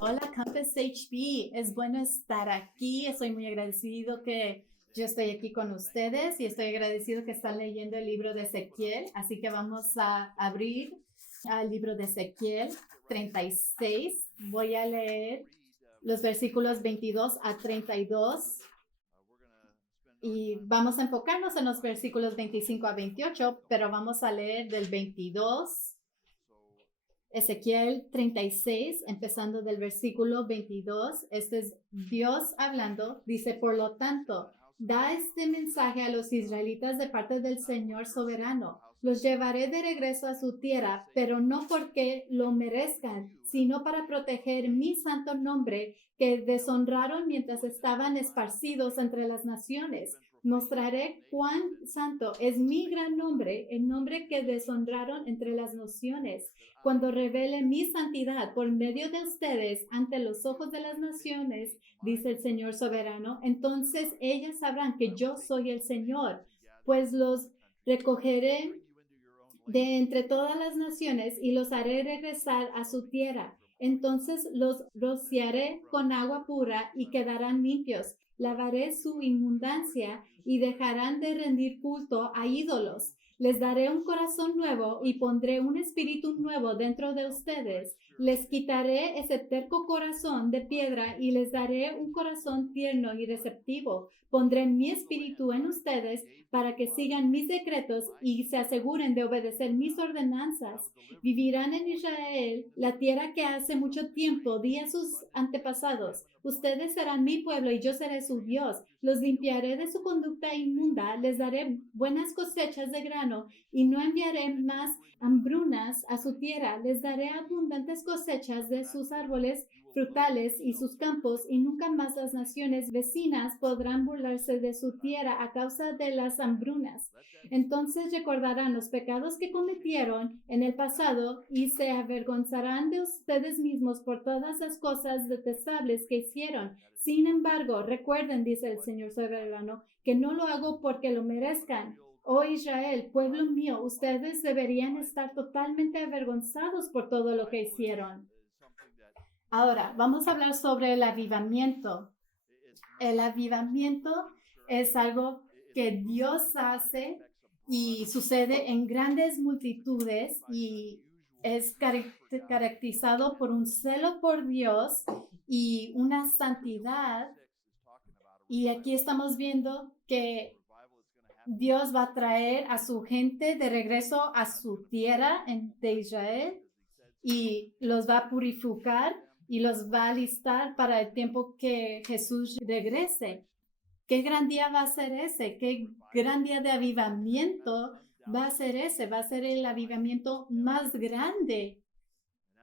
Hola, Campus HB. Es bueno estar aquí. Estoy muy agradecido que yo estoy aquí con ustedes y estoy agradecido que están leyendo el libro de Ezequiel. Así que vamos a abrir al libro de Ezequiel 36. Voy a leer los versículos 22 a 32 y vamos a enfocarnos en los versículos 25 a 28, pero vamos a leer del 22. Ezequiel 36, empezando del versículo 22, este es Dios hablando, dice, por lo tanto, da este mensaje a los israelitas de parte del Señor soberano. Los llevaré de regreso a su tierra, pero no porque lo merezcan, sino para proteger mi santo nombre que deshonraron mientras estaban esparcidos entre las naciones. Mostraré cuán santo es mi gran nombre, el nombre que deshonraron entre las naciones cuando revele mi santidad por medio de ustedes ante los ojos de las naciones, dice el Señor soberano, entonces ellas sabrán que yo soy el Señor, pues los recogeré de entre todas las naciones y los haré regresar a su tierra. Entonces los rociaré con agua pura y quedarán limpios. Lavaré su inmundancia y dejarán de rendir culto a ídolos. Les daré un corazón nuevo y pondré un espíritu nuevo dentro de ustedes. Les quitaré ese terco corazón de piedra y les daré un corazón tierno y receptivo. Pondré mi espíritu en ustedes para que sigan mis decretos y se aseguren de obedecer mis ordenanzas. Vivirán en Israel, la tierra que hace mucho tiempo di a sus antepasados. Ustedes serán mi pueblo y yo seré su Dios. Los limpiaré de su conducta inmunda, les daré buenas cosechas de grano y no enviaré más hambrunas a su tierra. Les daré abundantes cosechas de sus árboles frutales y sus campos, y nunca más las naciones vecinas podrán burlarse de su tierra a causa de las hambrunas. Entonces recordarán los pecados que cometieron en el pasado y se avergonzarán de ustedes mismos por todas las cosas detestables que hicieron. Sin embargo, recuerden, dice el Señor soberano, que no lo hago porque lo merezcan. Oh Israel, pueblo mío, ustedes deberían estar totalmente avergonzados por todo lo que hicieron. Ahora, vamos a hablar sobre el avivamiento. El avivamiento es algo que Dios hace y sucede en grandes multitudes y es caracterizado por un celo por Dios y una santidad. Y aquí estamos viendo que Dios va a traer a su gente de regreso a su tierra de Israel y los va a purificar y los va a listar para el tiempo que Jesús regrese. ¿Qué gran día va a ser ese? ¿Qué gran día de avivamiento va a ser ese? Va a ser el avivamiento más grande.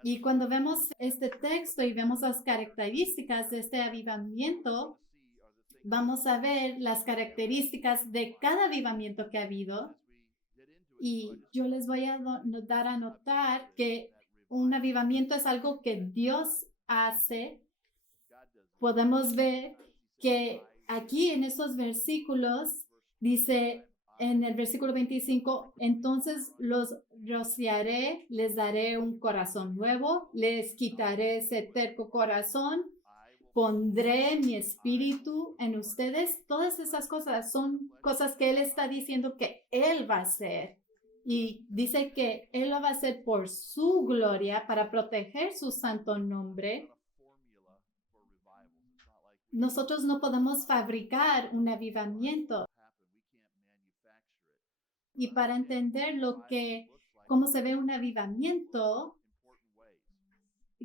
Y cuando vemos este texto y vemos las características de este avivamiento, vamos a ver las características de cada avivamiento que ha habido. Y yo les voy a dar a notar que un avivamiento es algo que Dios hace. Podemos ver que aquí en estos versículos dice en el versículo 25, entonces los rociaré, les daré un corazón nuevo, les quitaré ese terco corazón, pondré mi espíritu en ustedes. Todas esas cosas son cosas que Él está diciendo que Él va a hacer. Y dice que Él lo va a hacer por su gloria, para proteger su santo nombre. Nosotros no podemos fabricar un avivamiento. Y para entender cómo se ve un avivamiento,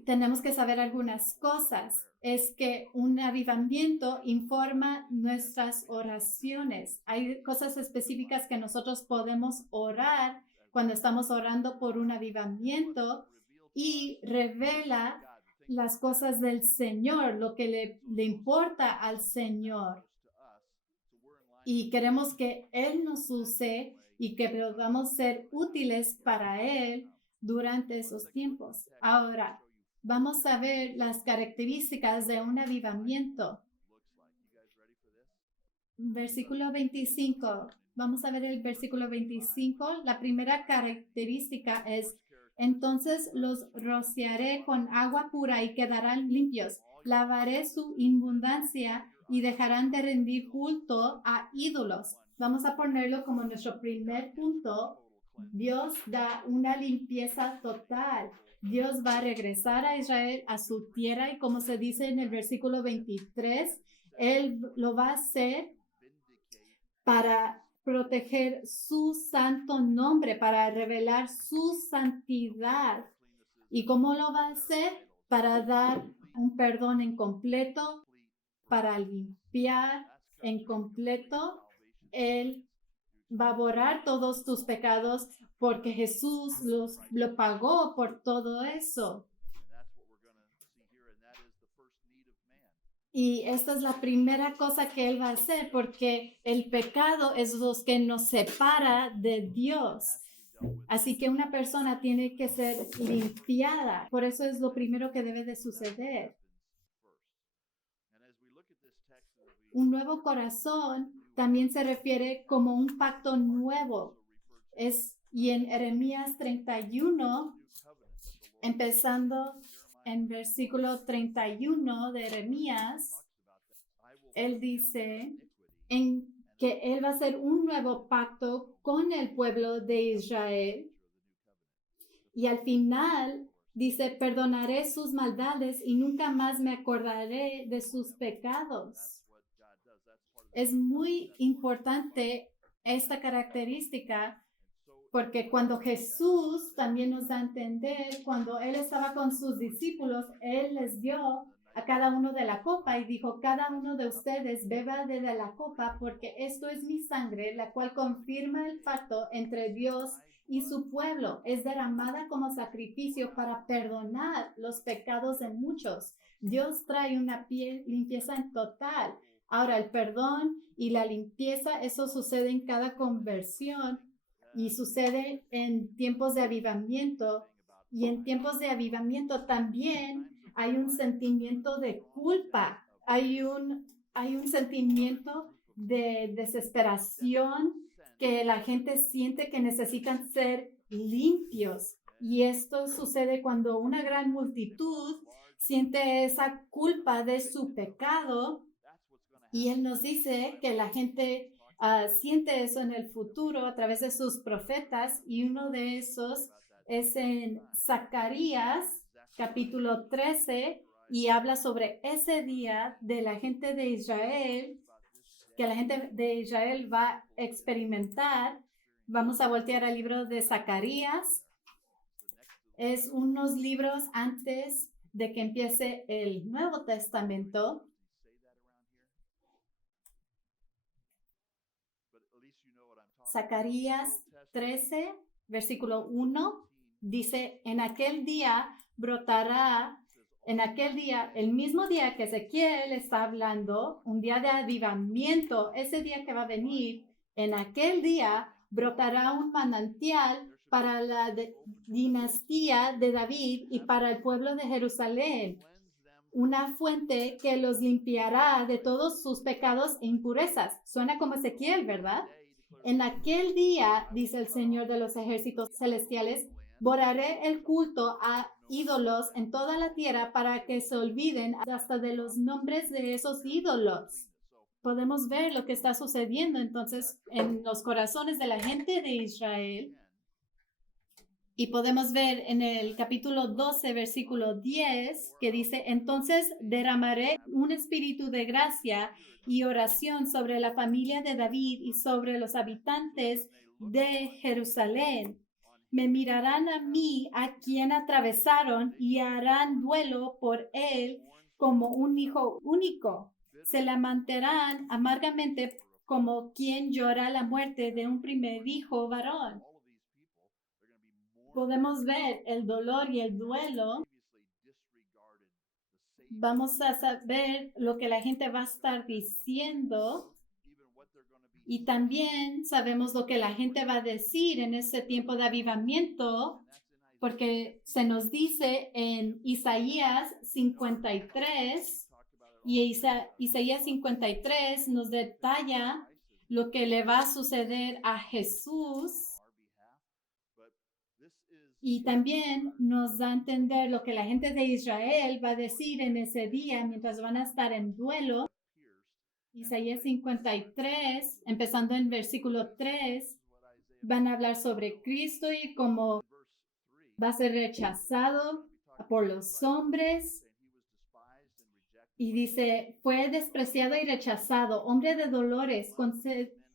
tenemos que saber algunas cosas. Es que un avivamiento informa nuestras oraciones. Hay cosas específicas que nosotros podemos orar cuando estamos orando por un avivamiento y revela las cosas del Señor, lo que le importa al Señor. Y queremos que Él nos use y que podamos ser útiles para Él durante esos tiempos. Ahora, vamos a ver las características de un avivamiento. Versículo 25. Vamos a ver el versículo 25. La primera característica es Entonces los rociaré con agua pura y quedarán limpios. Lavaré su inmundancia y dejarán de rendir culto a ídolos. Vamos a ponerlo como nuestro primer punto. Dios da una limpieza total. Dios va a regresar a Israel a su tierra y como se dice en el versículo 23, Él lo va a hacer para proteger su santo nombre, para revelar su santidad. ¿Y cómo lo va a hacer? Para dar un perdón en completo, para limpiar en completo. Él va a borrar todos tus pecados porque Jesús lo pagó por todo eso. Y esta es la primera cosa que Él va a hacer porque el pecado es lo que nos separa de Dios. Así que una persona tiene que ser limpiada. Por eso es lo primero que debe de suceder. Un nuevo corazón también se refiere como un pacto nuevo. Y en Jeremías 31, empezando en versículo 31 de Jeremías, él dice que él va a hacer un nuevo pacto con el pueblo de Israel. Y al final dice, perdonaré sus maldades y nunca más me acordaré de sus pecados. Es muy importante esta característica porque cuando Jesús también nos da a entender, cuando Él estaba con sus discípulos, Él les dio a cada uno de la copa y dijo, cada uno de ustedes beba de la copa porque esto es mi sangre, la cual confirma el pacto entre Dios y su pueblo. Es derramada como sacrificio para perdonar los pecados de muchos. Dios trae una limpieza en total. Ahora, el perdón y la limpieza, eso sucede en cada conversión y sucede en tiempos de avivamiento. Y en tiempos de avivamiento también hay un sentimiento de culpa, hay un sentimiento de desesperación que la gente siente que necesitan ser limpios. Y esto sucede cuando una gran multitud siente esa culpa de su pecado. Y Él nos dice que la gente siente eso en el futuro a través de sus profetas y uno de esos es en Zacarías capítulo 13 y habla sobre ese día de la gente de Israel, que la gente de Israel va a experimentar. Vamos a voltear al libro de Zacarías. Es unos libros antes de que empiece el Nuevo Testamento. Zacarías 13, versículo 1, dice, en aquel día brotará, el mismo día que Ezequiel está hablando, un día de avivamiento, ese día que va a venir, en aquel día brotará un manantial para la dinastía de David y para el pueblo de Jerusalén, una fuente que los limpiará de todos sus pecados e impurezas. Suena como Ezequiel, ¿verdad? En aquel día, dice el Señor de los ejércitos celestiales, borraré el culto a ídolos en toda la tierra para que se olviden hasta de los nombres de esos ídolos. Podemos ver lo que está sucediendo entonces en los corazones de la gente de Israel. Y podemos ver en el capítulo 12, versículo 10, que dice, entonces derramaré un espíritu de gracia y oración sobre la familia de David y sobre los habitantes de Jerusalén. Me mirarán a mí, a quien atravesaron, y harán duelo por él como un hijo único. Se lamentarán amargamente como quien llora la muerte de un primer hijo varón. Podemos ver el dolor y el duelo. Vamos a saber lo que la gente va a estar diciendo y también sabemos lo que la gente va a decir en ese tiempo de avivamiento, porque se nos dice en Isaías 53 y Isaías 53 nos detalla lo que le va a suceder a Jesús. Y también nos da a entender lo que la gente de Israel va a decir en ese día mientras van a estar en duelo. Isaías 53, empezando en versículo 3, van a hablar sobre Cristo y cómo va a ser rechazado por los hombres. Y dice, fue despreciado y rechazado, hombre de dolores,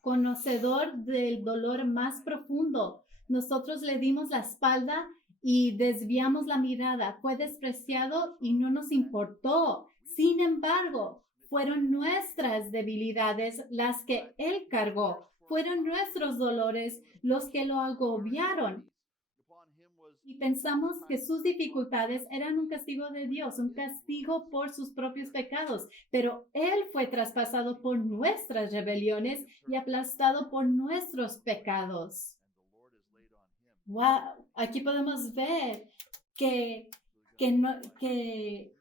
conocedor del dolor más profundo. Nosotros le dimos la espalda y desviamos la mirada. Fue despreciado y no nos importó. Sin embargo, fueron nuestras debilidades las que él cargó. Fueron nuestros dolores los que lo agobiaron. Y pensamos que sus dificultades eran un castigo de Dios, un castigo por sus propios pecados, pero Él fue traspasado por nuestras rebeliones y aplastado por nuestros pecados. Wow, aquí podemos ver que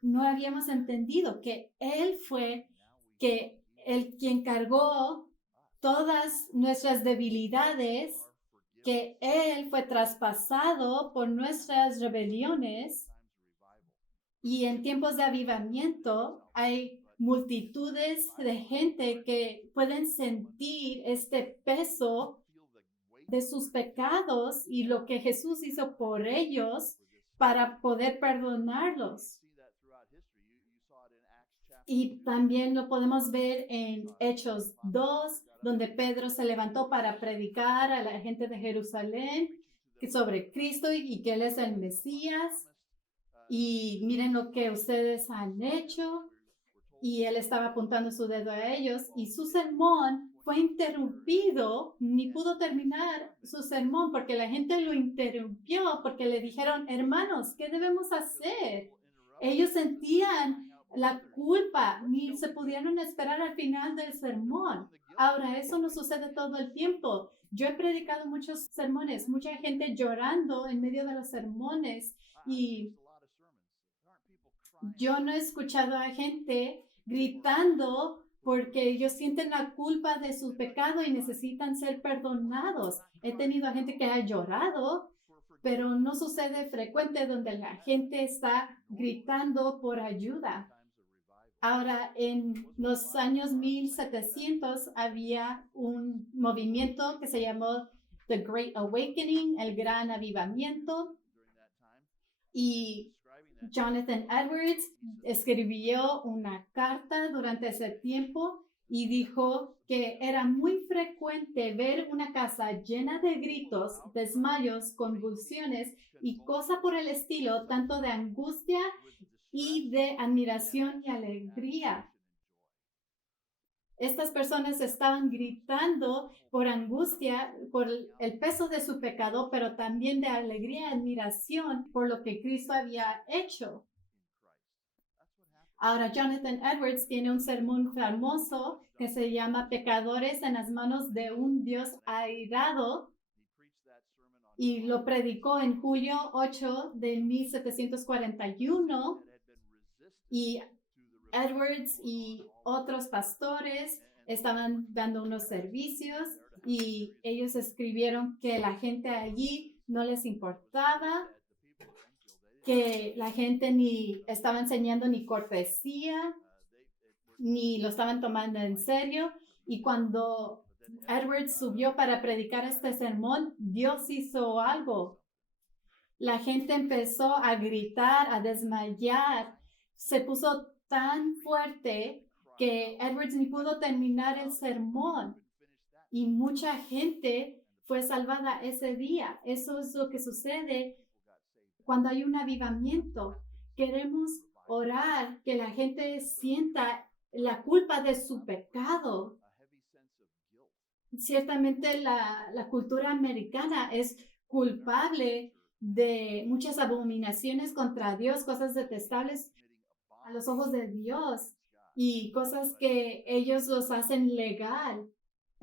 no habíamos entendido que Él fue el quien cargó todas nuestras debilidades, que Él fue traspasado por nuestras rebeliones. Y en tiempos de avivamiento hay multitudes de gente que pueden sentir este peso de sus pecados y lo que Jesús hizo por ellos para poder perdonarlos. Y también lo podemos ver en Hechos 2, donde Pedro se levantó para predicar a la gente de Jerusalén sobre Cristo y que Él es el Mesías. Y miren lo que ustedes han hecho. Y Él estaba apuntando su dedo a ellos y su sermón fue interrumpido, ni pudo terminar su sermón porque la gente lo interrumpió porque le dijeron, hermanos, ¿qué debemos hacer? Ellos sentían la culpa, ni se pudieron esperar al final del sermón. Ahora, eso no sucede todo el tiempo. Yo he predicado muchos sermones, mucha gente llorando en medio de los sermones y yo no he escuchado a gente gritando porque ellos sienten la culpa de su pecado y necesitan ser perdonados. He tenido a gente que ha llorado, pero no sucede frecuente donde la gente está gritando por ayuda. Ahora, en los años 1700 había un movimiento que se llamó The Great Awakening, el Gran Avivamiento, y Jonathan Edwards escribió una carta durante ese tiempo y dijo que era muy frecuente ver una casa llena de gritos, desmayos, convulsiones y cosas por el estilo, tanto de angustia y de admiración y alegría. Estas personas estaban gritando por angustia, por el peso de su pecado, pero también de alegría y admiración por lo que Cristo había hecho. Ahora, Jonathan Edwards tiene un sermón famoso que se llama Pecadores en las manos de un Dios airado y lo predicó en julio 8 de 1741 y Edwards y otros pastores estaban dando unos servicios y ellos escribieron que la gente allí no les importaba, que la gente ni estaba enseñando ni cortesía, ni lo estaban tomando en serio. Y cuando Edwards subió para predicar este sermón, Dios hizo algo. La gente empezó a gritar, a desmayar, se puso tan fuerte que Edwards ni pudo terminar el sermón y mucha gente fue salvada ese día. Eso es lo que sucede cuando hay un avivamiento. Queremos orar que la gente sienta la culpa de su pecado. Ciertamente la cultura americana es culpable de muchas abominaciones contra Dios, cosas detestables a los ojos de Dios y cosas que ellos los hacen legal.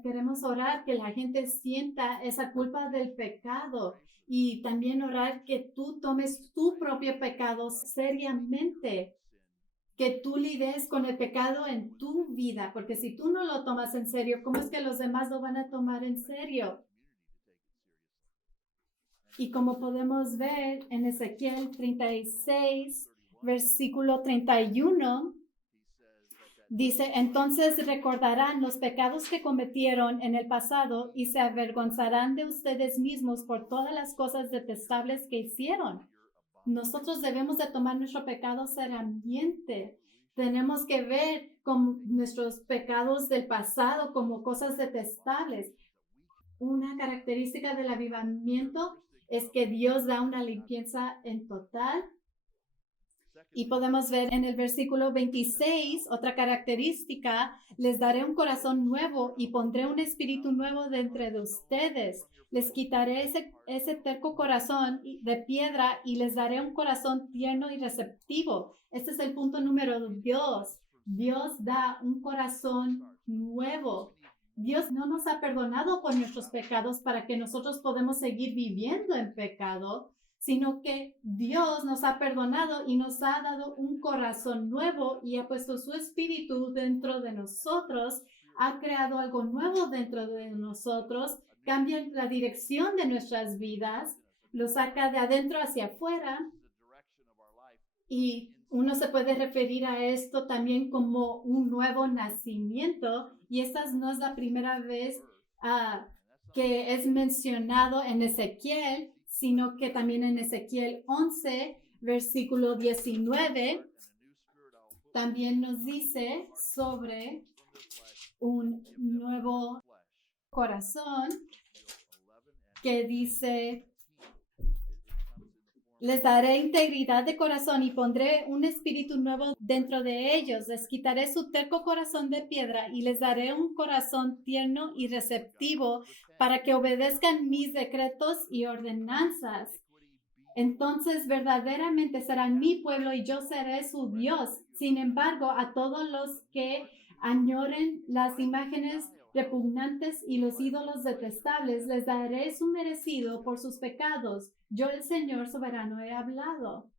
Queremos orar que la gente sienta esa culpa del pecado y también orar que tú tomes tu propio pecado seriamente, que tú lides con el pecado en tu vida, porque si tú no lo tomas en serio, ¿cómo es que los demás lo van a tomar en serio? Y como podemos ver en Ezequiel 36, versículo 31, dice, entonces recordarán los pecados que cometieron en el pasado y se avergonzarán de ustedes mismos por todas las cosas detestables que hicieron. Nosotros debemos de tomar nuestro pecado seriamente. Tenemos que ver con nuestros pecados del pasado como cosas detestables. Una característica del avivamiento es que Dios da una limpieza en total. Y podemos ver en el versículo 26, otra característica, les daré un corazón nuevo y pondré un espíritu nuevo dentro de ustedes. Les quitaré ese terco corazón de piedra y les daré un corazón tierno y receptivo. Este es el punto número 2. Dios da un corazón nuevo. Dios no nos ha perdonado por nuestros pecados para que nosotros podamos seguir viviendo en pecado, sino que Dios nos ha perdonado y nos ha dado un corazón nuevo y ha puesto su espíritu dentro de nosotros, ha creado algo nuevo dentro de nosotros, cambia la dirección de nuestras vidas, lo saca de adentro hacia afuera. Y uno se puede referir a esto también como un nuevo nacimiento, y esta no es la primera vez que es mencionado en Ezequiel, sino que también en Ezequiel 11, versículo 19, también nos dice sobre un nuevo corazón que dice, les daré integridad de corazón y pondré un espíritu nuevo dentro de ellos. Les quitaré su terco corazón de piedra y les daré un corazón tierno y receptivo para que obedezcan mis decretos y ordenanzas. Entonces verdaderamente serán mi pueblo y yo seré su Dios. Sin embargo, a todos los que añoren las imágenes repugnantes y los ídolos detestables, les daré su merecido por sus pecados. Yo, el Señor soberano, he hablado.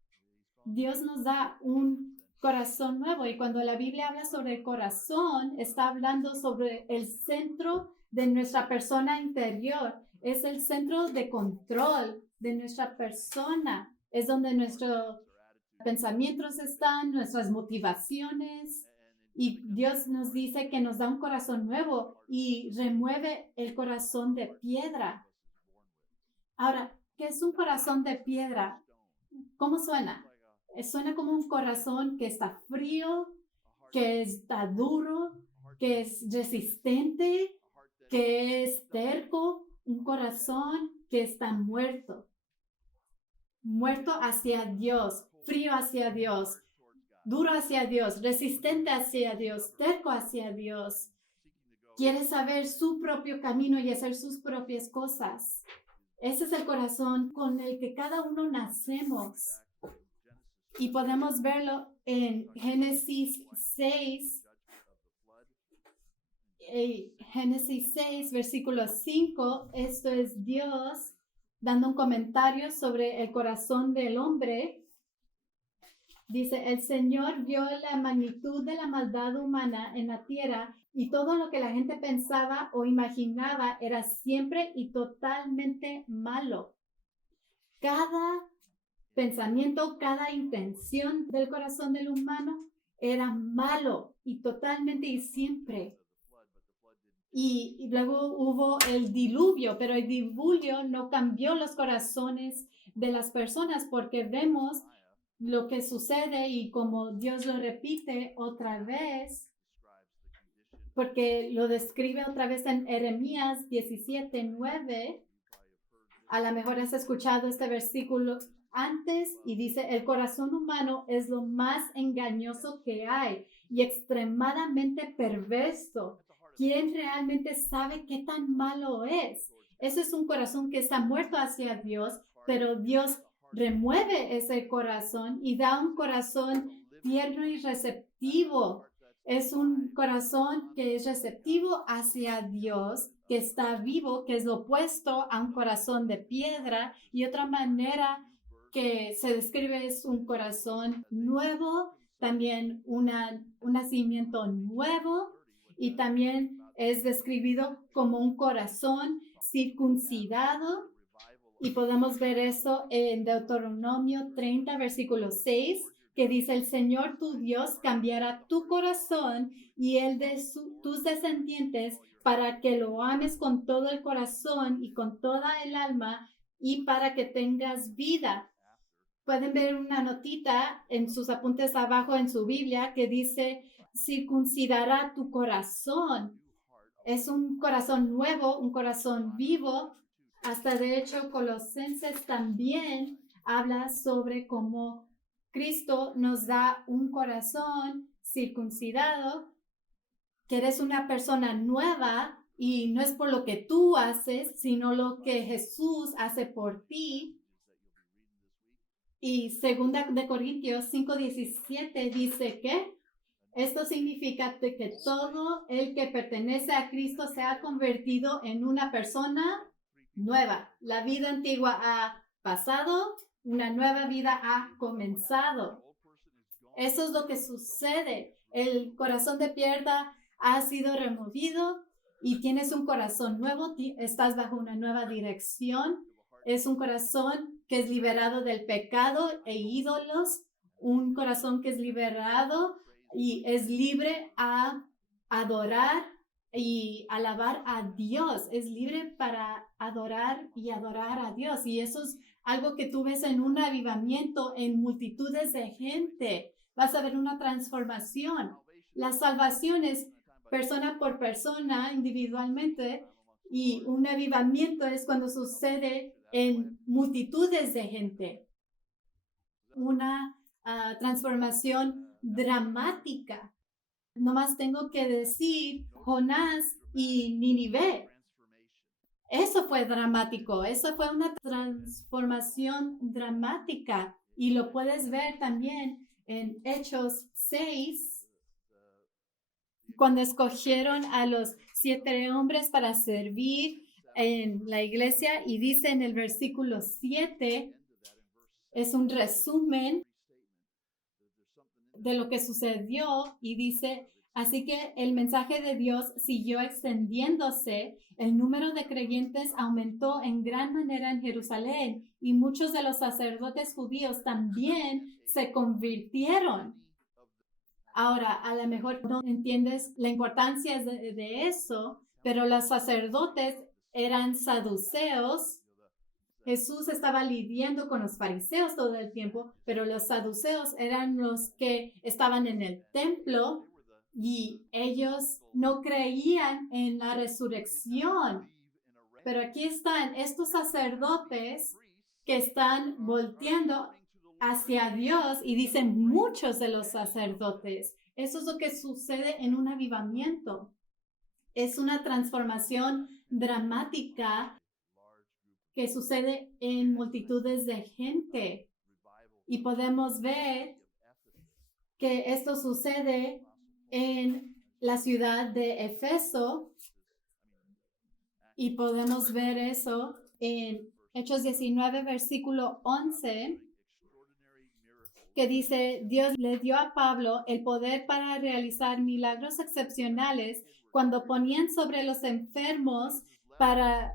Dios nos da un corazón nuevo, y cuando la Biblia habla sobre el corazón, está hablando sobre el centro de nuestra persona interior. Es el centro de control de nuestra persona. Es donde nuestros pensamientos están, nuestras motivaciones. Y Dios nos dice que nos da un corazón nuevo y remueve el corazón de piedra. Ahora, ¿qué es un corazón de piedra? ¿Cómo suena? Suena como un corazón que está frío, que está duro, que es resistente, que es terco, un corazón que está muerto. Muerto hacia Dios, frío hacia Dios, duro hacia Dios, resistente hacia Dios, terco hacia Dios. Quiere saber su propio camino y hacer sus propias cosas. Ese es el corazón con el que cada uno nacemos. Y podemos verlo en Génesis 6, versículo 5. Esto es Dios dando un comentario sobre el corazón del hombre. Dice, el Señor vio la magnitud de la maldad humana en la tierra y todo lo que la gente pensaba o imaginaba era siempre y totalmente malo. Cada pensamiento, cada intención del corazón del humano era malo y totalmente y siempre. Y luego hubo el diluvio, pero el diluvio no cambió los corazones de las personas, porque vemos lo que sucede y como Dios lo repite otra vez, porque lo describe otra vez en Jeremías 17:9. A lo mejor has escuchado este versículo antes y dice, el corazón humano es lo más engañoso que hay y extremadamente perverso. ¿Quién realmente sabe qué tan malo es? Ese es un corazón que está muerto hacia Dios, pero Dios remueve ese corazón y da un corazón tierno y receptivo. Es un corazón que es receptivo hacia Dios, que está vivo, que es lo opuesto a un corazón de piedra. Y otra manera que se describe es un corazón nuevo, también un nacimiento nuevo, y también es describido como un corazón circuncidado Y podemos ver eso en Deuteronomio 30, versículo 6, que dice, el Señor tu Dios cambiará tu corazón y el de tus descendientes para que lo ames con todo el corazón y con toda el alma y para que tengas vida. Pueden ver una notita en sus apuntes abajo en su Biblia que dice, circuncidará tu corazón. Es un corazón nuevo, un corazón vivo. Hasta de hecho, Colosenses también habla sobre cómo Cristo nos da un corazón circuncidado, que eres una persona nueva y no es por lo que tú haces, sino lo que Jesús hace por ti. Y 2 Corintios 5:17 dice que esto significa que todo el que pertenece a Cristo se ha convertido en una persona nueva. La vida antigua ha pasado, una nueva vida ha comenzado. Eso es lo que sucede. El corazón de piedra ha sido removido y tienes un corazón nuevo, estás bajo una nueva dirección. Es un corazón que es liberado del pecado e ídolos, un corazón que es liberado y es libre a adorar y alabar a Dios. Es libre para adorar y adorar a Dios. Y eso es algo que tú ves en un avivamiento en multitudes de gente. Vas a ver una transformación. La salvación es persona por persona, individualmente, y un avivamiento es cuando sucede en multitudes de gente. Una transformación dramática. Nomás tengo que decir Jonás y Nínive. Eso fue dramático, eso fue una transformación dramática y lo puedes ver también en Hechos 6, cuando escogieron a los 7 hombres para servir en la iglesia y dice en el versículo 7, es un resumen de lo que sucedió y dice, así que el mensaje de Dios siguió extendiéndose, el número de creyentes aumentó en gran manera en Jerusalén y muchos de los sacerdotes judíos también se convirtieron. Ahora, a lo mejor no entiendes la importancia de eso, pero los sacerdotes eran saduceos. Jesús estaba lidiando con los fariseos todo el tiempo, pero los saduceos eran los que estaban en el templo y ellos no creían en la resurrección. Pero aquí están estos sacerdotes que están volteando hacia Dios y dicen muchos de los sacerdotes. Eso es lo que sucede en un avivamiento. Es una transformación dramática que sucede en multitudes de gente. Y podemos ver que esto sucede en la ciudad de Éfeso. Y podemos ver eso en Hechos 19, versículo 11, que dice, Dios le dio a Pablo el poder para realizar milagros excepcionales cuando ponían sobre los enfermos para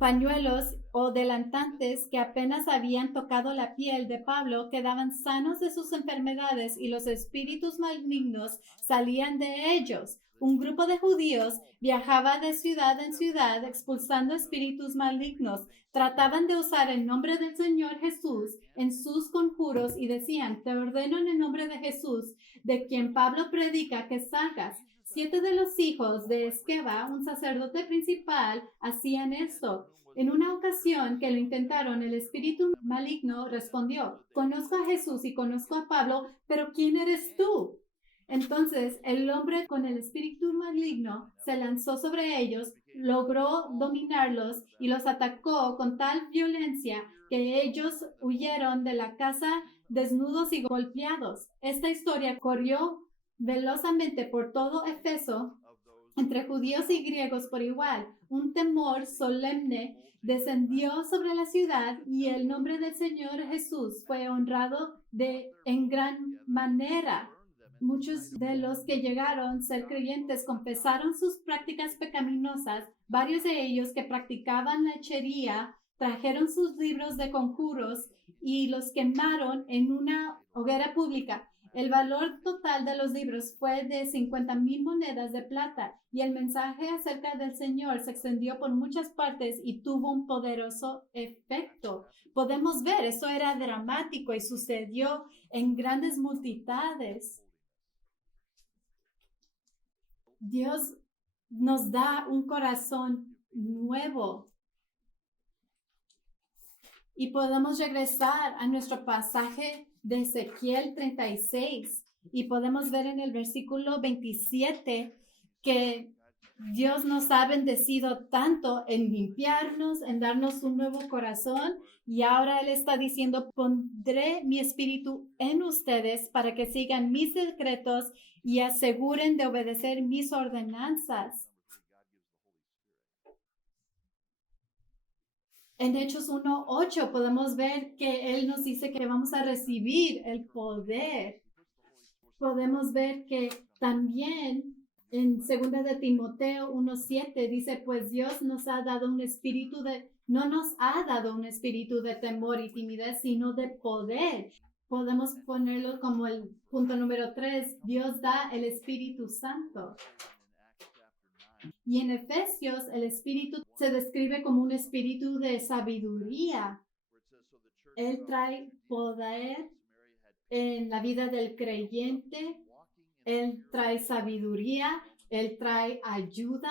pañuelos o delantantes que apenas habían tocado la piel de Pablo, quedaban sanos de sus enfermedades y los espíritus malignos salían de ellos. Un grupo de judíos viajaba de ciudad en ciudad expulsando espíritus malignos. Trataban de usar el nombre del Señor Jesús en sus conjuros y decían, te ordeno en el nombre de Jesús, de quien Pablo predica, que salgas. 7 de los hijos de Esqueva, un sacerdote principal, hacían esto. En una ocasión que lo intentaron, el espíritu maligno respondió, conozco a Jesús y conozco a Pablo, pero ¿quién eres tú? Entonces el hombre con el espíritu maligno se lanzó sobre ellos, logró dominarlos y los atacó con tal violencia que ellos huyeron de la casa desnudos y golpeados. Esta historia corrió velozmente por todo Éfeso, entre judíos y griegos por igual. Un temor solemne descendió sobre la ciudad y el nombre del Señor Jesús fue honrado en gran manera. Muchos de los que llegaron a ser creyentes confesaron sus prácticas pecaminosas. Varios de ellos que practicaban la hechicería trajeron sus libros de conjuros y los quemaron en una hoguera pública. El valor total de los libros fue de 50,000 monedas de plata y el mensaje acerca del Señor se extendió por muchas partes y tuvo un poderoso efecto. Podemos ver, eso era dramático y sucedió en grandes multitudes. Dios nos da un corazón nuevo. Y podemos regresar a nuestro pasaje de Ezequiel 36 y podemos ver en el versículo 27 que Dios nos ha bendecido tanto en limpiarnos, en darnos un nuevo corazón, y ahora Él está diciendo: pondré mi espíritu en ustedes para que sigan mis decretos y aseguren de obedecer mis ordenanzas. En Hechos 1:8 podemos ver que Él nos dice que vamos a recibir el poder. Podemos ver que también en 2 de Timoteo 1:7 dice: pues Dios nos ha dado un espíritu no nos ha dado un espíritu de temor y timidez, sino de poder. Podemos ponerlo como el punto número 3, Dios da el Espíritu Santo. Y en Efesios, el espíritu se describe como un espíritu de sabiduría. Él trae poder en la vida del creyente. Él trae sabiduría. Él trae ayuda.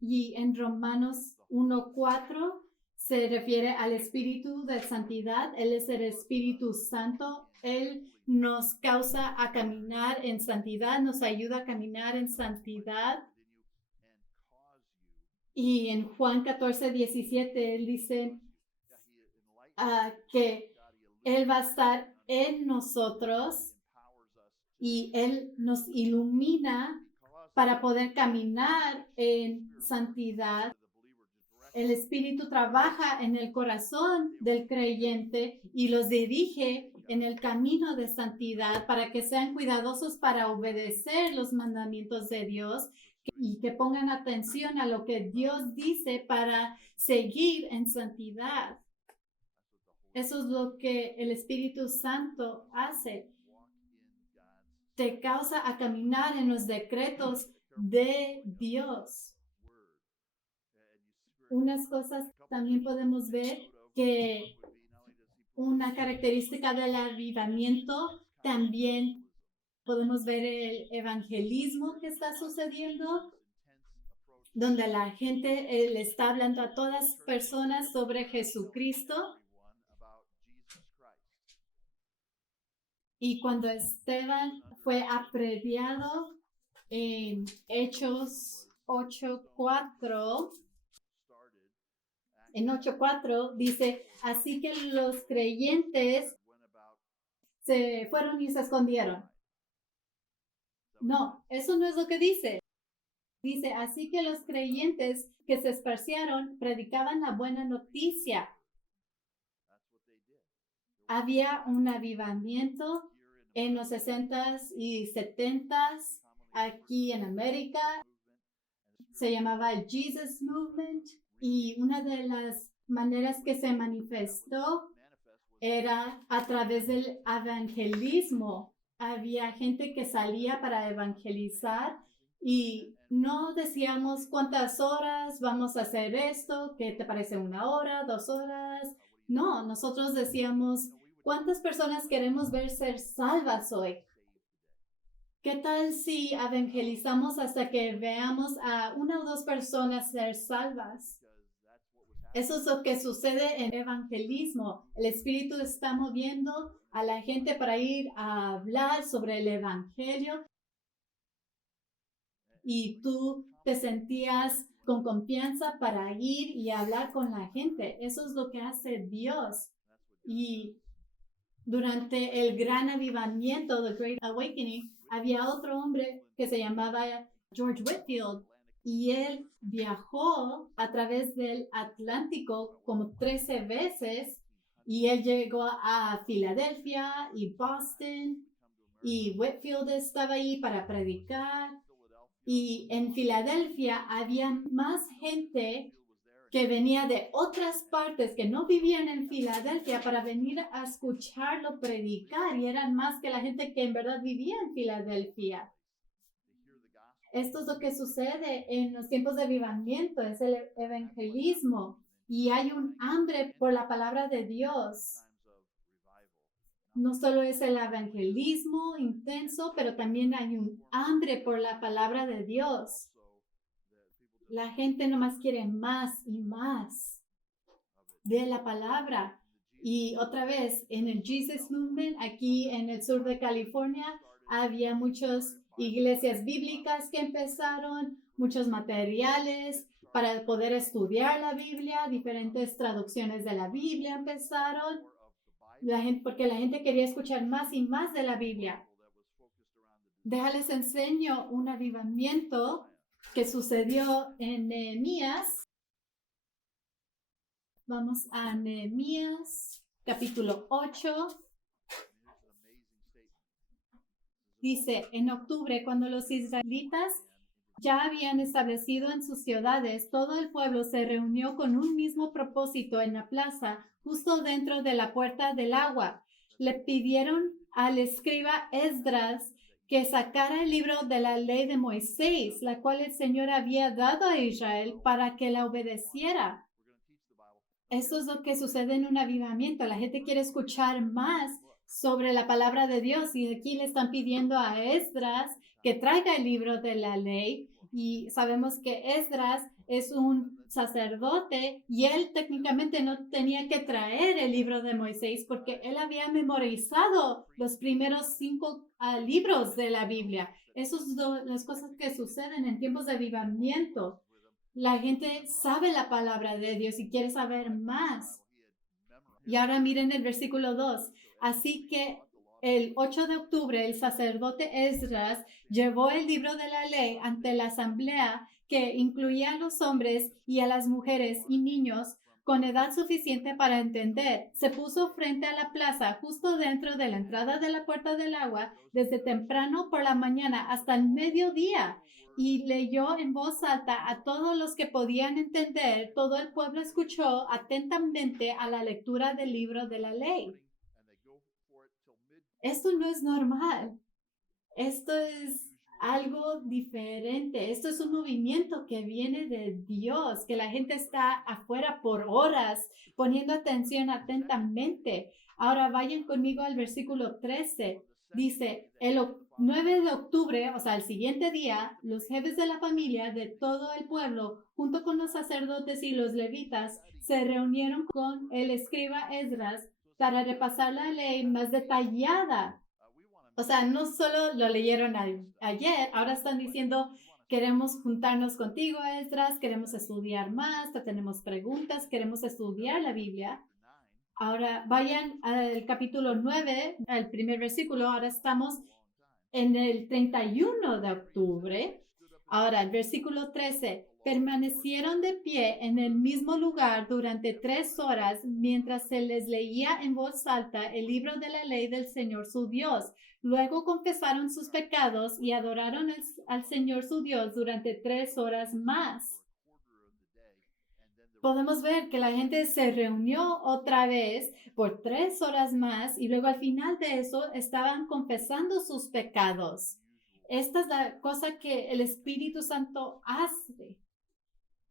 Y en Romanos 1:4 se refiere al espíritu de santidad. Él es el Espíritu Santo. Él nos causa a caminar en santidad, nos ayuda a caminar en santidad. Y en Juan 14:17 Él dice que Él va a estar en nosotros y Él nos ilumina para poder caminar en santidad. El Espíritu trabaja en el corazón del creyente y los dirige en el camino de santidad para que sean cuidadosos para obedecer los mandamientos de Dios y que pongan atención a lo que Dios dice para seguir en santidad. Eso es lo que el Espíritu Santo hace. Te causa a caminar en los decretos de Dios. Unas cosas también podemos ver que una característica del avivamiento, también podemos ver el evangelismo que está sucediendo, donde la gente le está hablando a todas personas sobre Jesucristo. Y cuando Esteban fue apedreado en Hechos 8:4, en 8:4 dice: así que los creyentes se fueron y se escondieron. No, eso no es lo que dice. Dice: así que los creyentes que se esparcieron predicaban la buena noticia. Había un avivamiento en los 60s y 70s aquí en América. Se llamaba el Jesus Movement, y una de las maneras que se manifestó era a través del evangelismo. Había gente que salía para evangelizar y no decíamos cuántas horas vamos a hacer esto, qué te parece, 1 hora, 2 horas. No, nosotros decíamos: ¿cuántas personas queremos ver ser salvas hoy? ¿Qué tal si evangelizamos hasta que veamos a 1 o 2 personas ser salvas? Eso es lo que sucede en evangelismo. El Espíritu está moviendo a la gente para ir a hablar sobre el Evangelio. Y tú te sentías con confianza para ir y hablar con la gente. Eso es lo que hace Dios. Y durante el gran avivamiento, the Great Awakening, había otro hombre que se llamaba George Whitefield. Y él viajó a través del Atlántico como 13 veces, y él llegó a Filadelfia y Boston, y Whitefield estaba ahí para predicar. Y en Filadelfia había más gente que venía de otras partes que no vivían en Filadelfia para venir a escucharlo predicar, y eran más que la gente que en verdad vivía en Filadelfia. Esto es lo que sucede en los tiempos de avivamiento, es el evangelismo, y hay un hambre por la palabra de Dios. No solo es el evangelismo intenso, pero también hay un hambre por la palabra de Dios. La gente nomás quiere más y más de la palabra. Y otra vez, en el Jesus Movement, aquí en el sur de California, había muchas iglesias bíblicas que empezaron, muchos materiales para poder estudiar la Biblia, diferentes traducciones de la Biblia empezaron, porque la gente quería escuchar más y más de la Biblia. Déjales enseño un avivamiento que sucedió en Nehemías. Vamos a Nehemías, capítulo 8. Dice, en octubre, cuando los israelitas ya habían establecido en sus ciudades, todo el pueblo se reunió con un mismo propósito en la plaza, justo dentro de la puerta del agua. Le pidieron al escriba Esdras que sacara el libro de la ley de Moisés, la cual el Señor había dado a Israel para que la obedeciera. Esto es lo que sucede en un avivamiento. La gente quiere escuchar más sobre la palabra de Dios, y aquí le están pidiendo a Esdras que traiga el libro de la ley, y sabemos que Esdras es un sacerdote y él técnicamente no tenía que traer el libro de Moisés porque él había memorizado los primeros 5 libros de la Biblia. Esas son las cosas que suceden en tiempos de avivamiento. La gente sabe la palabra de Dios y quiere saber más. Y ahora miren el versículo 2. Así que el 8 de octubre el sacerdote Esdras llevó el libro de la ley ante la asamblea, que incluía a los hombres y a las mujeres y niños con edad suficiente para entender. Se puso frente a la plaza, justo dentro de la entrada de la puerta del agua, desde temprano por la mañana hasta el mediodía, y leyó en voz alta a todos los que podían entender. Todo el pueblo escuchó atentamente a la lectura del libro de la ley. Esto no es normal. Esto es algo diferente. Esto es un movimiento que viene de Dios, que la gente está afuera por horas poniendo atención atentamente. Ahora vayan conmigo al versículo 13. Dice, el 9 de octubre, o sea, el siguiente día, los jefes de la familia de todo el pueblo, junto con los sacerdotes y los levitas, se reunieron con el escriba Esdras para repasar la ley más detallada. O sea, no solo lo leyeron ayer, ahora están diciendo, queremos juntarnos contigo, Esdras, queremos estudiar más, te tenemos preguntas, queremos estudiar la Biblia. Ahora vayan al capítulo 9, al primer versículo. Ahora estamos en el 31 de octubre. Ahora, el versículo 13. Permanecieron de pie en el mismo lugar durante 3 horas mientras se les leía en voz alta el libro de la ley del Señor su Dios. Luego confesaron sus pecados y adoraron al Señor su Dios durante 3 horas más. Podemos ver que la gente se reunió otra vez por 3 horas más, y luego al final de eso estaban confesando sus pecados. Esta es la cosa que el Espíritu Santo hace.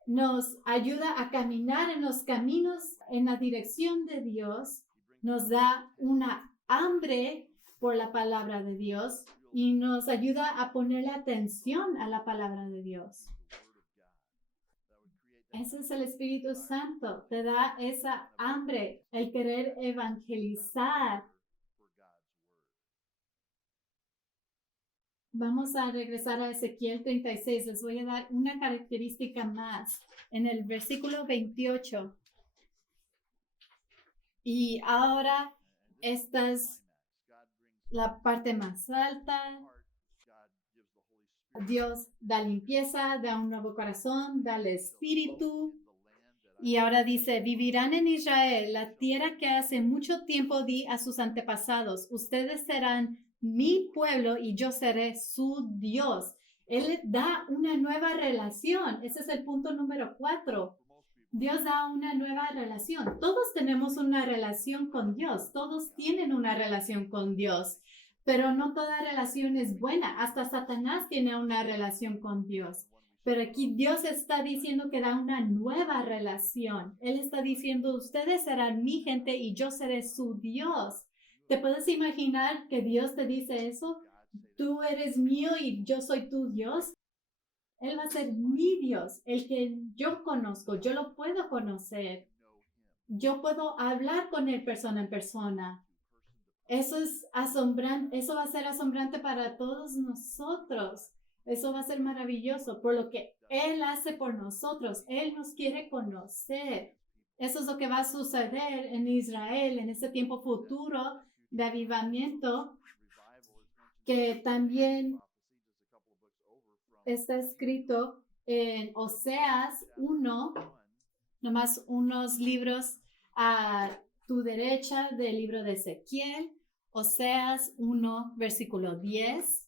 Nos ayuda a caminar en los caminos en la dirección de Dios. Nos da una hambre por la palabra de Dios y nos ayuda a ponerle atención a la palabra de Dios. Ese es el Espíritu Santo, te da esa hambre, el querer evangelizar. Vamos a regresar a Ezequiel 36. Les voy a dar una característica más en el versículo 28. Y ahora esta es la parte más alta. Dios da limpieza, da un nuevo corazón, da el espíritu. Y ahora dice, vivirán en Israel, la tierra que hace mucho tiempo di a sus antepasados. Ustedes serán mi pueblo y yo seré su Dios. Él da una nueva relación. Ese es el punto número 4. Dios da una nueva relación. Todos tenemos una relación con Dios. Todos tienen una relación con Dios. Pero no toda relación es buena. Hasta Satanás tiene una relación con Dios. Pero aquí Dios está diciendo que da una nueva relación. Él está diciendo, ustedes serán mi gente y yo seré su Dios. ¿Te puedes imaginar que Dios te dice eso? Tú eres mío y yo soy tu Dios. Él va a ser mi Dios, el que yo conozco, yo lo puedo conocer. Yo puedo hablar con él persona en persona. Eso es asombrante, eso va a ser asombrante para todos nosotros. Eso va a ser maravilloso por lo que Él hace por nosotros. Él nos quiere conocer. Eso es lo que va a suceder en Israel en ese tiempo futuro de avivamiento, que también está escrito en Oseas 1, nomás unos libros a tu derecha del libro de Ezequiel. Oseas 1, versículo 10.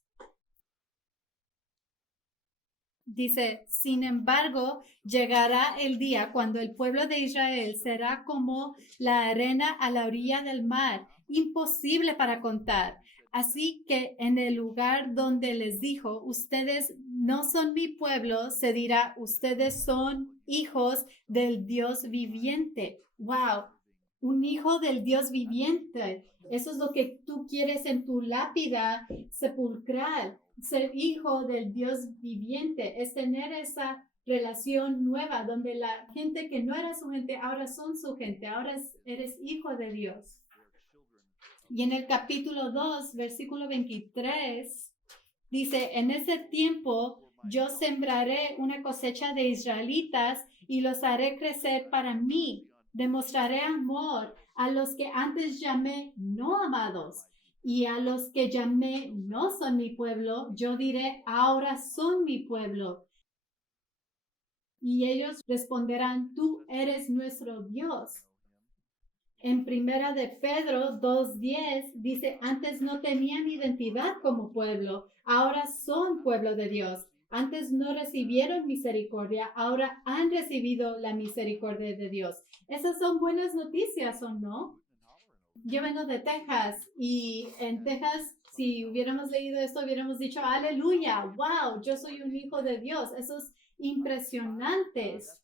Dice, sin embargo, llegará el día cuando el pueblo de Israel será como la arena a la orilla del mar, imposible para contar. Así que en el lugar donde les dijo, ustedes no son mi pueblo, se dirá, ustedes son hijos del Dios viviente. ¡Wow! Un hijo del Dios viviente. Eso es lo que tú quieres en tu lápida sepulcral. Ser hijo del Dios viviente es tener esa relación nueva donde la gente que no era su gente ahora son su gente, ahora eres hijo de Dios. Y en el capítulo 2, versículo 23, dice, en ese tiempo yo sembraré una cosecha de israelitas y los haré crecer para mí. Demostraré amor a los que antes llamé no amados. Y a los que llamé no son mi pueblo, yo diré, ahora son mi pueblo. Y ellos responderán, tú eres nuestro Dios. En primera de Pedro 2:10 dice, antes no tenían identidad como pueblo, ahora son pueblo de Dios. Antes no recibieron misericordia, ahora han recibido la misericordia de Dios. Esas son buenas noticias, ¿o no? Yo vengo de Texas y en Texas, si hubiéramos leído esto, hubiéramos dicho, aleluya, wow, yo soy un hijo de Dios. Esos impresionantes.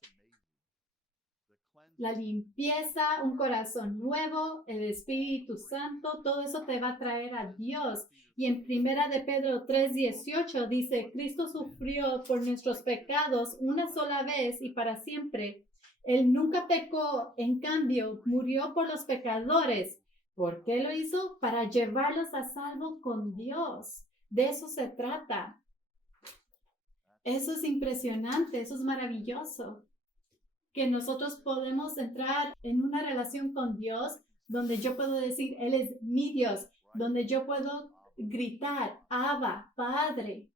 La limpieza, un corazón nuevo, el Espíritu Santo, todo eso te va a traer a Dios. Y en primera de Pedro 3:18 dice, Cristo sufrió por nuestros pecados una sola vez y para siempre. Él nunca pecó, en cambio, murió por los pecadores. ¿Por qué lo hizo? Para llevarlos a salvo con Dios. De eso se trata. Eso es impresionante, eso es maravilloso. Que nosotros podemos entrar en una relación con Dios donde yo puedo decir, Él es mi Dios, donde yo puedo gritar, Abba, Padre.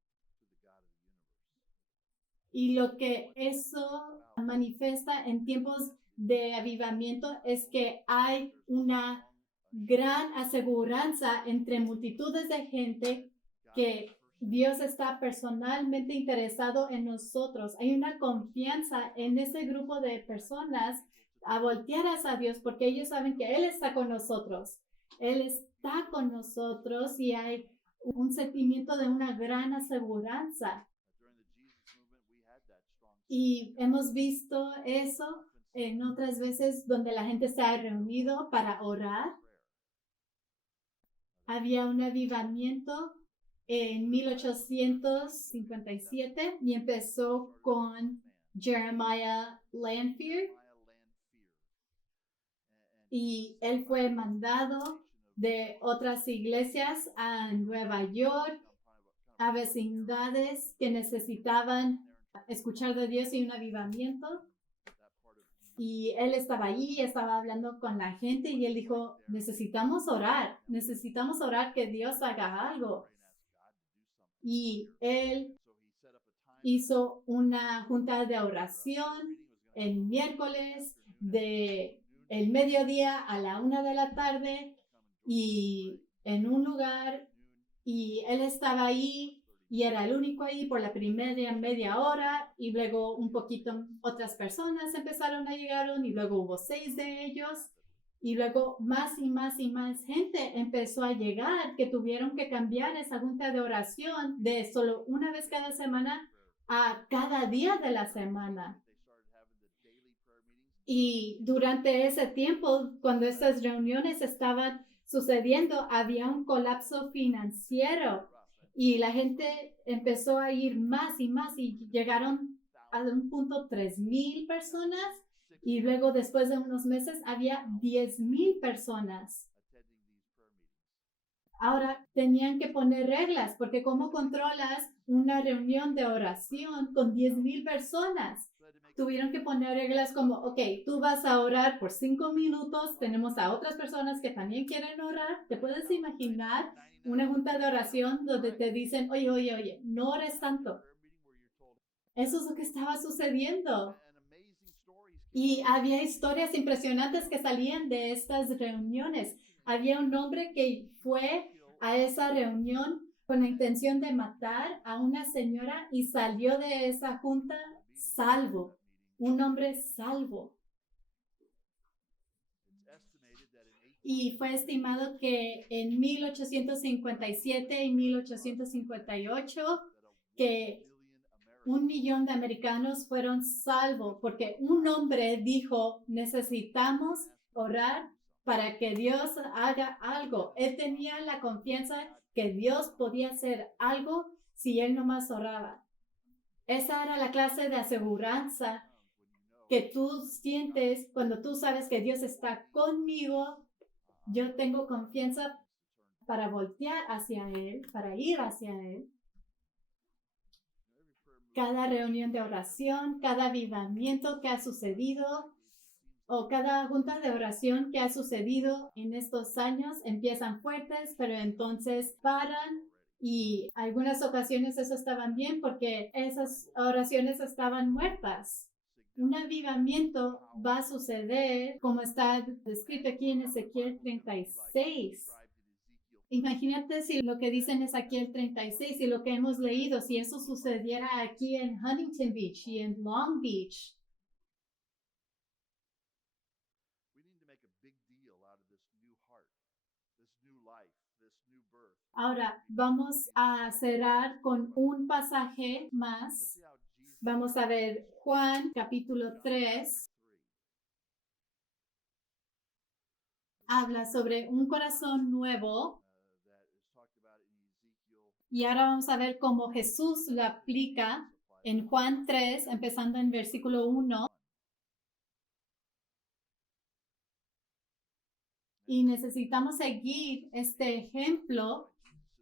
Y lo que eso manifiesta en tiempos de avivamiento es que hay una gran aseguranza entre multitudes de gente que Dios está personalmente interesado en nosotros. Hay una confianza en ese grupo de personas a voltear hacia Dios porque ellos saben que Él está con nosotros. Él está con nosotros y hay un sentimiento de una gran aseguranza. Y hemos visto eso en otras veces donde la gente se ha reunido para orar. Había un avivamiento en 1857 y empezó con Jeremiah Lanphier. Y él fue mandado de otras iglesias a Nueva York, a vecindades que necesitaban escuchar de Dios y un avivamiento. Y él estaba allí, estaba hablando con la gente y él dijo, necesitamos orar que Dios haga algo. Y él hizo una junta de oración el miércoles de el mediodía a la 1 de la tarde y en un lugar y él estaba ahí y era el único ahí por la primera media hora y luego un poquito otras personas empezaron a llegar y luego hubo 6 de ellos y luego más y más y más gente empezó a llegar que tuvieron que cambiar esa junta de oración de solo una vez cada semana a cada día de la semana. Y durante ese tiempo, cuando estas reuniones estaban sucediendo, había un colapso financiero y la gente empezó a ir más y más y llegaron a un punto 3,000 personas y luego después de unos meses había 10,000 personas. Ahora tenían que poner reglas porque ¿cómo controlas una reunión de oración con 10,000 personas? Tuvieron que poner reglas como, ok, tú vas a orar por 5 minutos, tenemos a otras personas que también quieren orar. ¿Te puedes imaginar una junta de oración donde te dicen, oye, no ores tanto? Eso es lo que estaba sucediendo. Y había historias impresionantes que salían de estas reuniones. Había un hombre que fue a esa reunión con la intención de matar a una señora y salió de esa junta salvo. Un hombre salvo. Y fue estimado que en 1857 y 1858 que 1,000,000 de americanos fueron salvos porque un hombre dijo, necesitamos orar para que Dios haga algo. Él tenía la confianza que Dios podía hacer algo si él nomás oraba. Esa era la clase de aseguranza que tú sientes cuando tú sabes que Dios está conmigo. Yo tengo confianza para voltear hacia Él, para ir hacia Él. Cada reunión de oración, cada avivamiento que ha sucedido o cada junta de oración que ha sucedido en estos años empiezan fuertes, pero entonces paran y algunas ocasiones eso estaban bien porque esas oraciones estaban muertas. Un avivamiento va a suceder como está descrito aquí en Ezequiel 36. Imagínate si lo que dice en Ezequiel 36 y lo que hemos leído, si eso sucediera aquí en Huntington Beach y en Long Beach. Ahora vamos a cerrar con un pasaje más. Vamos a ver Juan capítulo 3. Habla sobre un corazón nuevo. Y ahora vamos a ver cómo Jesús lo aplica en Juan 3, empezando en versículo 1. Y necesitamos seguir este ejemplo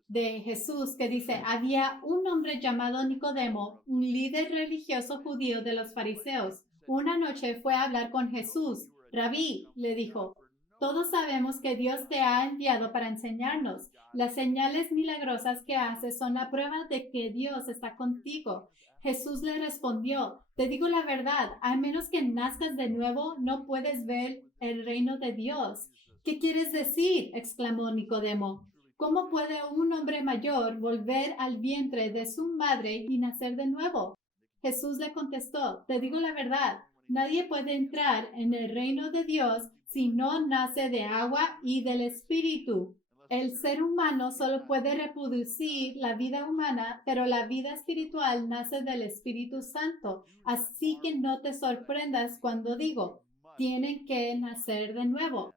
de Jesús que dice, había un hombre llamado Nicodemo, un líder religioso judío de los fariseos. Una noche fue a hablar con Jesús. Rabí, le dijo, todos sabemos que Dios te ha enviado para enseñarnos. Las señales milagrosas que haces son la prueba de que Dios está contigo. Jesús le respondió, te digo la verdad, a menos que nazcas de nuevo, no puedes ver el reino de Dios. ¿Qué quieres decir? Exclamó Nicodemo. ¿Cómo puede un hombre mayor volver al vientre de su madre y nacer de nuevo? Jesús le contestó, te digo la verdad, nadie puede entrar en el reino de Dios si no nace de agua y del Espíritu. El ser humano solo puede reproducir la vida humana, pero la vida espiritual nace del Espíritu Santo. Así que no te sorprendas cuando digo, tienen que nacer de nuevo.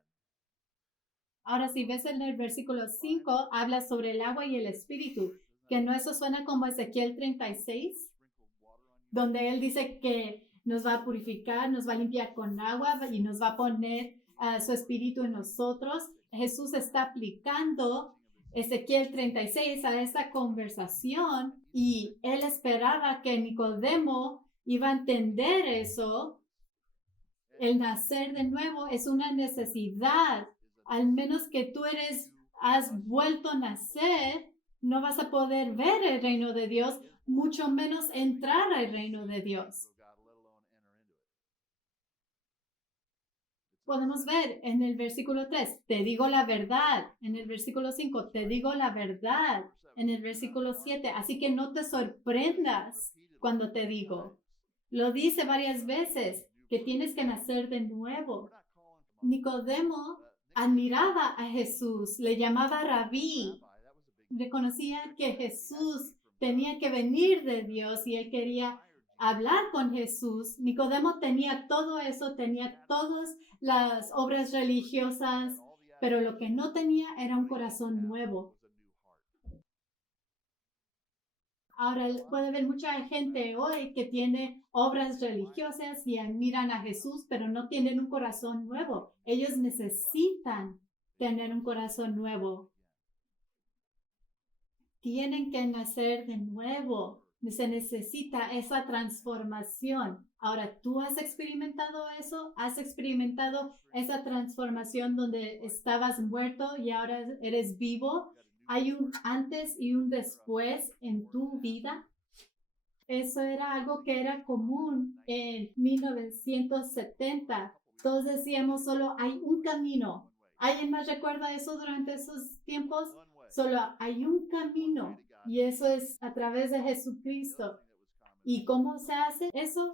Ahora, si ves en el versículo 5, habla sobre el agua y el espíritu, que no eso suena como Ezequiel 36, donde él dice que nos va a purificar, nos va a limpiar con agua y nos va a poner su espíritu en nosotros. Jesús está aplicando Ezequiel 36 a esta conversación y él esperaba que Nicodemo iba a entender eso. El nacer de nuevo es una necesidad. Al menos que tú has vuelto a nacer, no vas a poder ver el reino de Dios, mucho menos entrar al reino de Dios. podemos ver en el versículo 3, te digo la verdad. En el versículo 5, te digo la verdad. En el versículo 7, así que no te sorprendas cuando te digo. Lo dice varias veces, que tienes que nacer de nuevo. Nicodemo admiraba a Jesús, le llamaba rabí. Reconocía que Jesús tenía que venir de Dios y él quería hablar con Jesús. Nicodemo tenía todo eso, tenía todas las obras religiosas, pero lo que no tenía era un corazón nuevo. Ahora puede haber mucha gente hoy que tiene obras religiosas y admiran a Jesús, pero no tienen un corazón nuevo. Ellos necesitan tener un corazón nuevo. Tienen que nacer de nuevo. Se necesita esa transformación. Ahora, ¿tú has experimentado eso? ¿Has experimentado esa transformación donde estabas muerto y ahora eres vivo? ¿Hay un antes y un después en tu vida? Eso era algo que era común en 1970. Todos decíamos solo hay un camino. ¿Alguien más recuerda eso durante esos tiempos? Solo hay un camino y eso es a través de Jesucristo. ¿Y cómo se hace eso?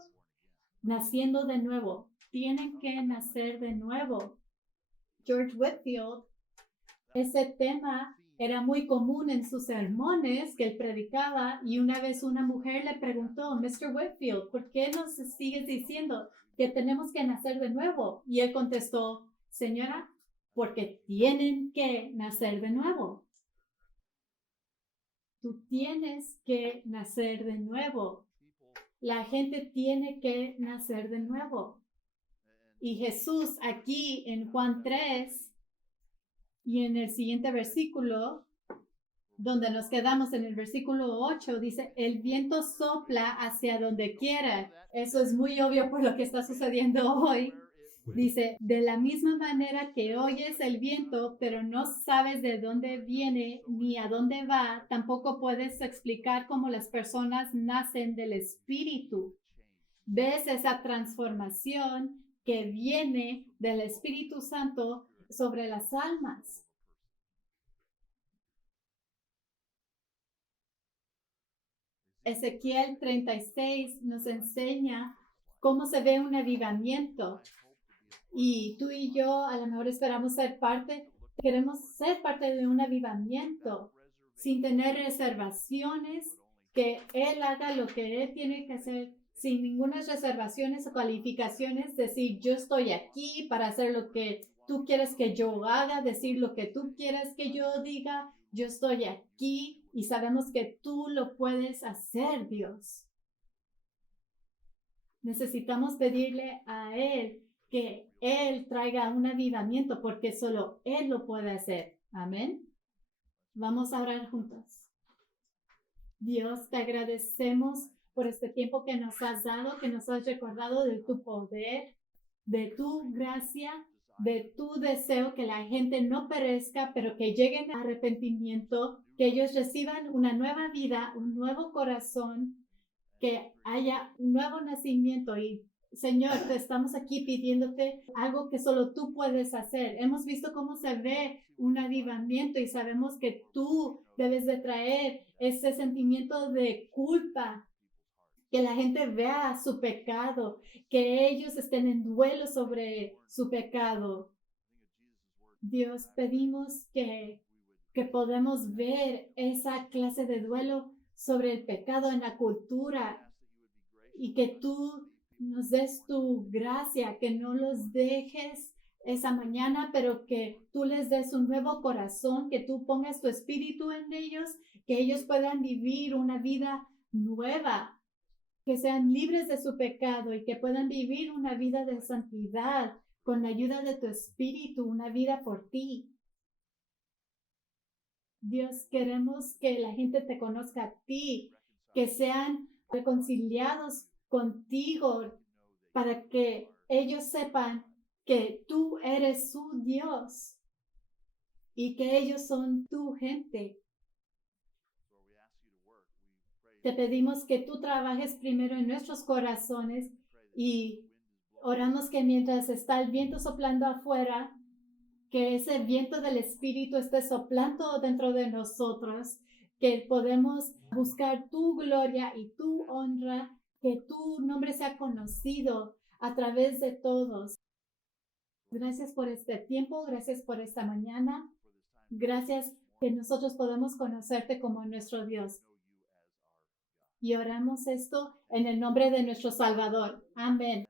Naciendo de nuevo. Tienen que nacer de nuevo. George Whitefield, ese tema era muy común en sus sermones que él predicaba y una vez una mujer le preguntó, Mr. Whitefield, ¿por qué nos sigues diciendo que tenemos que nacer de nuevo? Y él contestó, señora, porque tienen que nacer de nuevo. Tú tienes que nacer de nuevo. La gente tiene que nacer de nuevo. Y Jesús aquí en Juan 3 y en el siguiente versículo, donde nos quedamos en el versículo 8, dice, el viento sopla hacia donde quiera. Eso es muy obvio por lo que está sucediendo hoy. Dice, de la misma manera que oyes el viento, pero no sabes de dónde viene ni a dónde va, tampoco puedes explicar cómo las personas nacen del Espíritu. ¿Ves esa transformación que viene del Espíritu Santo sobre las almas? Ezequiel 36 nos enseña cómo se ve un avivamiento. Y tú y yo a lo mejor esperamos ser parte, queremos ser parte de un avivamiento sin tener reservaciones, que Él haga lo que Él tiene que hacer sin ninguna reservaciones o calificaciones, decir yo estoy aquí para hacer lo que tú quieres que yo haga, decir lo que tú quieres que yo diga, yo estoy aquí y sabemos que tú lo puedes hacer, Dios. Necesitamos pedirle a Él que Él traiga un avivamiento porque solo Él lo puede hacer. Amén. Vamos a orar juntos. Dios, te agradecemos por este tiempo que nos has dado, que nos has recordado de tu poder, de tu gracia, de tu deseo que la gente no perezca, pero que lleguen a arrepentimiento, que ellos reciban una nueva vida, un nuevo corazón, que haya un nuevo nacimiento. Y Señor, te estamos aquí pidiéndote algo que solo tú puedes hacer. Hemos visto cómo se ve un avivamiento y sabemos que tú debes de traer ese sentimiento de culpa, que la gente vea su pecado, que ellos estén en duelo sobre su pecado. Dios, pedimos que podamos ver esa clase de duelo sobre el pecado en la cultura y que tú nos des tu gracia, que no los dejes esa mañana, pero que tú les des un nuevo corazón, que tú pongas tu espíritu en ellos, que ellos puedan vivir una vida nueva, que sean libres de su pecado y que puedan vivir una vida de santidad con la ayuda de tu espíritu, una vida por ti. Dios, queremos que la gente te conozca a ti, que sean reconciliados contigo para que ellos sepan que tú eres su Dios y que ellos son tu gente. Te pedimos que tú trabajes primero en nuestros corazones y Oramos que mientras está el viento soplando afuera, que ese viento del Espíritu esté soplando dentro de nosotros, que podemos buscar tu gloria y tu honra, que tu nombre sea conocido a través de todos. Gracias por este tiempo, gracias por esta mañana, gracias que nosotros podamos conocerte como nuestro Dios. Y oramos esto en el nombre de nuestro Salvador. Amén.